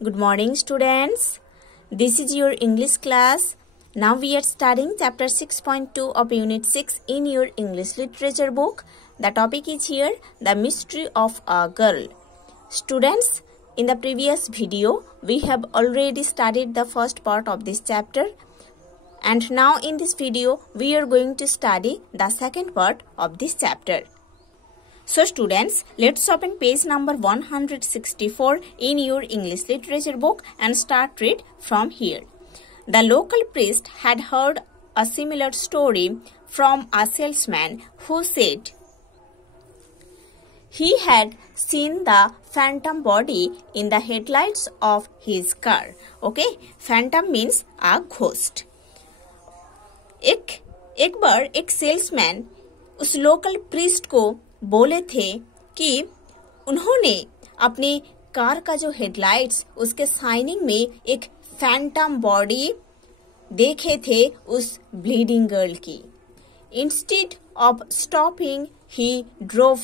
Good morning, students. This is your English class. Now we are studying chapter 6.2 of unit 6 in your English literature book. The topic is here, the mystery of a girl. Students, in the previous video, we have already studied the first part of this chapter. And now in this video, we are going to study the second part of this chapter. So students, let's open page number 164 in your English literature book and start read from here. The local priest had heard a similar story from a salesman who said he had seen the phantom body in the headlights of his car. Okay, phantom means a ghost. एक बार एक salesman उस local priest को बोले थे कि उन्होंने अपने car का जो हेडलाइट्स उसके शाइनिंग में एक फैंटम बॉडी देखे थे उस ब्लीडिंग गर्ल की. Instead of stopping he drove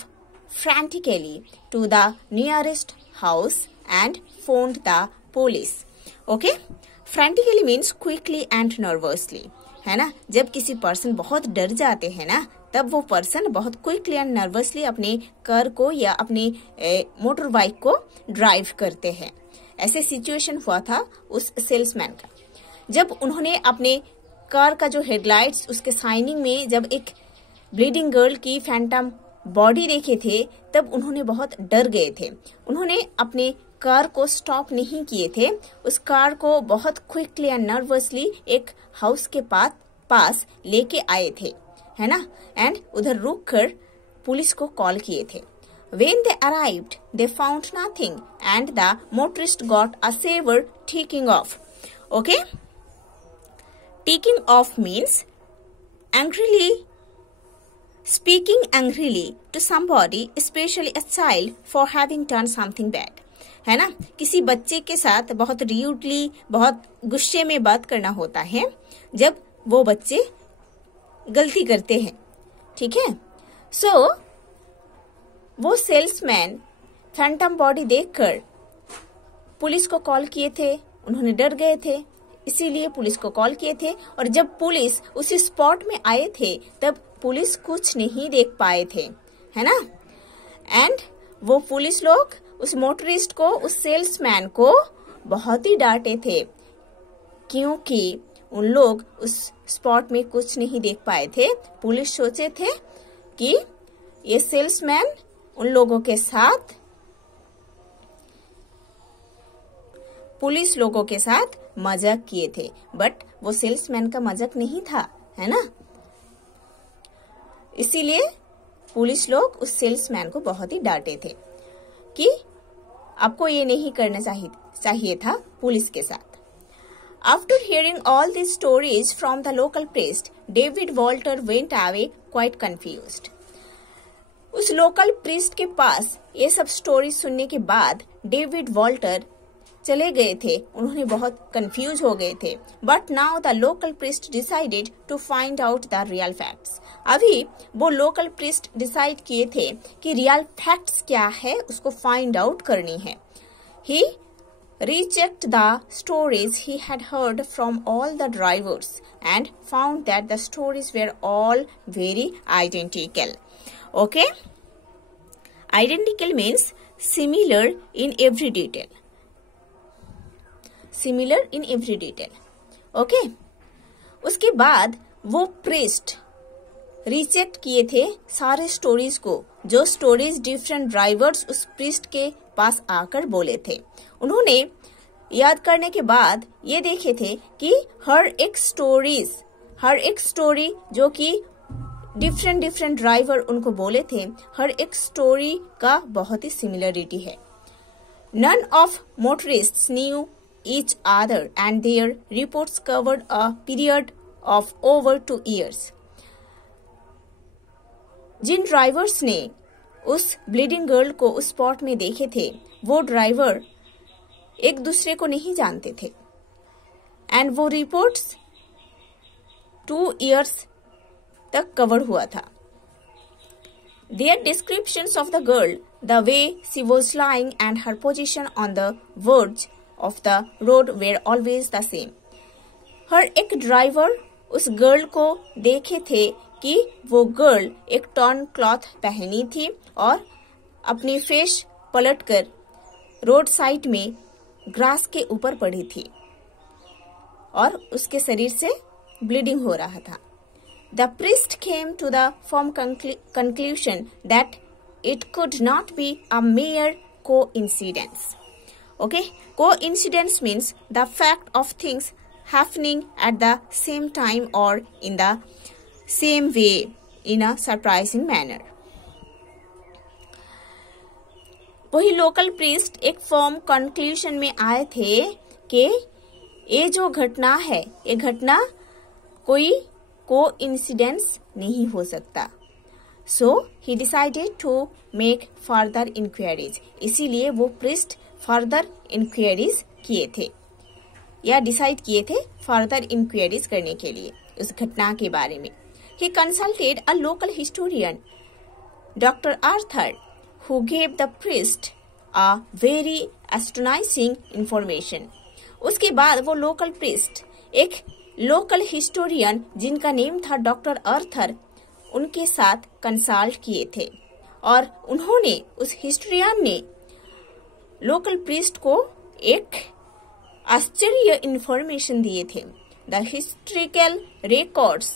frantically to the nearest house and phoned the police. Okay, frantically means quickly and nervously, है ना. जब किसी पर्सन बहुत डर जाते हैं ना, तब वो पर्सन बहुत क्विकली एंड नर्वसली अपने कार को या अपने मोटर बाइक को ड्राइव करते हैं. ऐसे सिचुएशन हुआ था उस सेल्समैन का. जब उन्होंने अपने कार का जो हेडलाइट्स उसके शाइनिंग में जब एक ब्लीडिंग गर्ल की फैंटम बॉडी देखे थे, तब उन्होंने बहुत डर गए थे. उन्होंने अपने कार को स्टॉप नहीं किए थे. उस कार को बहुत क्विकली एंड नर्वसली एक हाउस के पास लेके आए थे, है ना, एंड उधर रुक कर पुलिस को कॉल किए थे. When they arrived, they found nothing and the motorist got a saver ticking off. Okay? Ticking off means speaking angrily to somebody, especially a child, for having done something bad. है ना, किसी बच्चे के साथ बहुत rudely, बहुत गुस्से में बात करना होता है जब वो बच्चे गलती करते हैं. ठीक है. सो वो सेल्समैन फैंटम बॉडी देखकर पुलिस को कॉल किए थे. उन्होंने डर गए थे, इसीलिए पुलिस को कॉल किए थे. और जब पुलिस उसी स्पॉट में आए थे, तब पुलिस कुछ नहीं देख पाए थे, है ना. एंड वो पुलिस लोग उस मोटरिस्ट को, उस सेल्समैन को बहुत ही डांटे थे, क्योंकि उन लोग उस स्पॉट में कुछ नहीं देख पाए थे. पुलिस सोचे थे कि ये सेल्समैन उन लोगों के साथ, पुलिस लोगों के साथ मजाक किए थे. बट वो सेल्समैन का मजाक नहीं था, है ना. इसीलिए पुलिस लोग उस सेल्समैन को बहुत ही डांटे थे कि आपको ये नहीं करना चाहिए था पुलिस के साथ. After hearing all these stories from the local priest, David Walter went away quite confused. उस लोकल प्रीस्ट के पास ये सब स्टोरी सुनने के बाद डेविड वॉल्टर चले गए थे. उन्होंने बहुत कंफ्यूज हो गए थे. But now the local priest decided to find out the real facts. अभी वो लोकल प्रीस्ट डिसाइड किए थे कि रियल फैक्ट्स क्या है, उसको फाइंड आउट करनी है. ही rechecked the stories he had heard from all the drivers and found that the stories were all very identical. Okay? Identical means similar in every detail. Similar in every detail. Okay? उसके बाद वो priest recheck किए थे सारे stories को, जो stories different drivers उस priest के पास आकर बोले थे. उन्होंने याद करने के बाद ये देखे थे कि हर एक स्टोरी जो कि डिफरेंट ड्राइवर उनको बोले थे, हर एक स्टोरी का बहुत ही सिमिलरिटी है. None of motorists knew each other and their reports covered a period of over 2 years. जिन ड्राइवर्स ने उस ब्लीडिंग गर्ल को उस स्पॉट में देखे थे, वो ड्राइवर एक दूसरे को नहीं जानते थे. एंड वो रिपोर्ट्स 2 years तक कवर हुआ था. Their descriptions of the girl, the way she was lying and her position on the verge of the road were always the same. हर एक ड्राइवर उस गर्ल को देखे थे कि वो गर्ल एक टॉर्न क्लॉथ पहनी थी और अपनी फेस पलटकर रोड साइड में ग्रास के ऊपर पड़ी थी और उसके शरीर से ब्लीडिंग हो रहा था. The priest came to the firm conclusion that it could not be a mere coincidence. Okay, coincidence means the fact of things happening at the same time or in the same way in a surprising manner. वही local priest एक firm conclusion में आए थे कि ये जो घटना है ये घटना कोई कोइंसिडेंस नहीं हो सकता. So he decided to make further inquiries. इसीलिए वो प्रीस्ट फर्दर इंक्वायरीज किए थे या डिसाइड किए थे फर्दर इंक्वायरीज करने के लिए उस घटना के बारे में. He consulted a local historian doctor Arthur who gave the priest a very astonishing information. उसके बाद वो लोकल प्रीस्ट एक लोकल हिस्टोरियन जिनका नेम था डॉक्टर आर्थर उनके साथ कंसल्ट किए थे और उन्होंने उस हिस्टोरियन ने लोकल प्रीस्ट को एक आश्चर्य इंफॉर्मेशन दिए थे. The historical records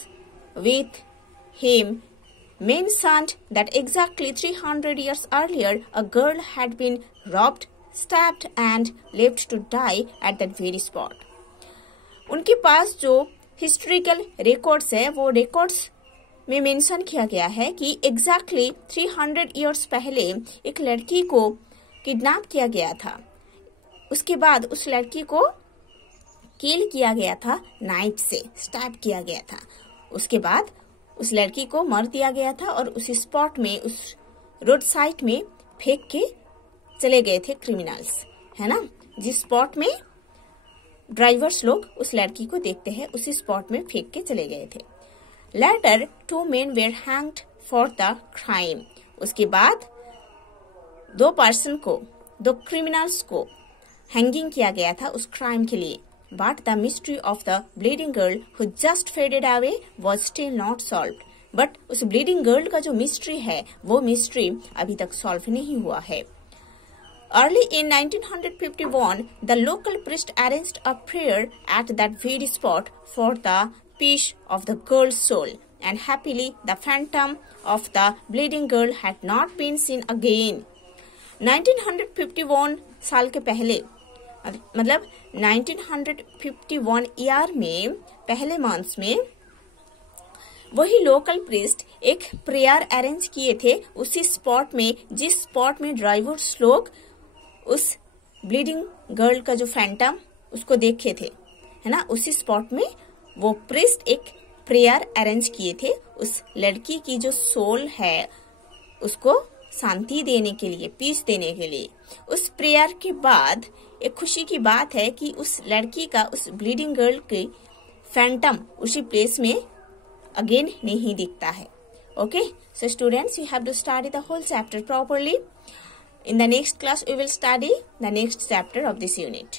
with him mentioned that exactly 300 years earlier a girl had been robbed, stabbed and left to die at that very spot. उनके पास जो हिस्टोरिकल रिकॉर्ड्स है वो रिकॉर्ड्स में मेंशन किया गया है कि एग्जैक्टली 300 इयर्स पहले एक लड़की को किडनैप किया गया था. उसके बाद उस लड़की को किल किया गया था, नाइफ से स्टैब किया गया था. उसके बाद उस लड़की को मार दिया गया था और उसी स्पॉट में उस रोड साइड में फेंक के चले गए थे क्रिमिनल्स, है ना. जिस स्पॉट में ड्राइवर्स लोग उस लड़की को देखते हैं उसी स्पॉट में फेंक के चले गए थे. Later 2 men were hanged for the crime. उसके बाद 2 क्रिमिनल्स को हैंगिंग किया गया था उस क्राइम के लिए. But the mystery of the bleeding girl who just faded away was still not solved. But उस bleeding girl का जो mystery है वो mystery अभी तक solve नहीं हुआ है. Early in 1951, the local priest arranged a prayer at that very spot for the peace of the girl's soul. And happily, the phantom of the bleeding girl had not been seen again. 1951 साल के पहले मतलब 1951 year में पहले months में वही local priest एक prayer arrange किए थे उसी स्पॉट में जिस स्पॉट में ड्राइवर्स लोग उस ब्लीडिंग गर्ल का जो फैंटम उसको देखे थे, है ना. उसी स्पॉट में वो प्रीस्ट एक प्रेयर अरेंज किए थे उस लड़की की जो सोल है उसको शांति देने के लिए, पीस देने के लिए. उस प्रेयर के बाद एक खुशी की बात है कि उस लड़की का उस ब्लीडिंग गर्ल की फैंटम उसी प्लेस में अगेन नहीं दिखता है. Okay, so students, you have to study the whole chapter properly. In the next class we will study the next chapter of this unit.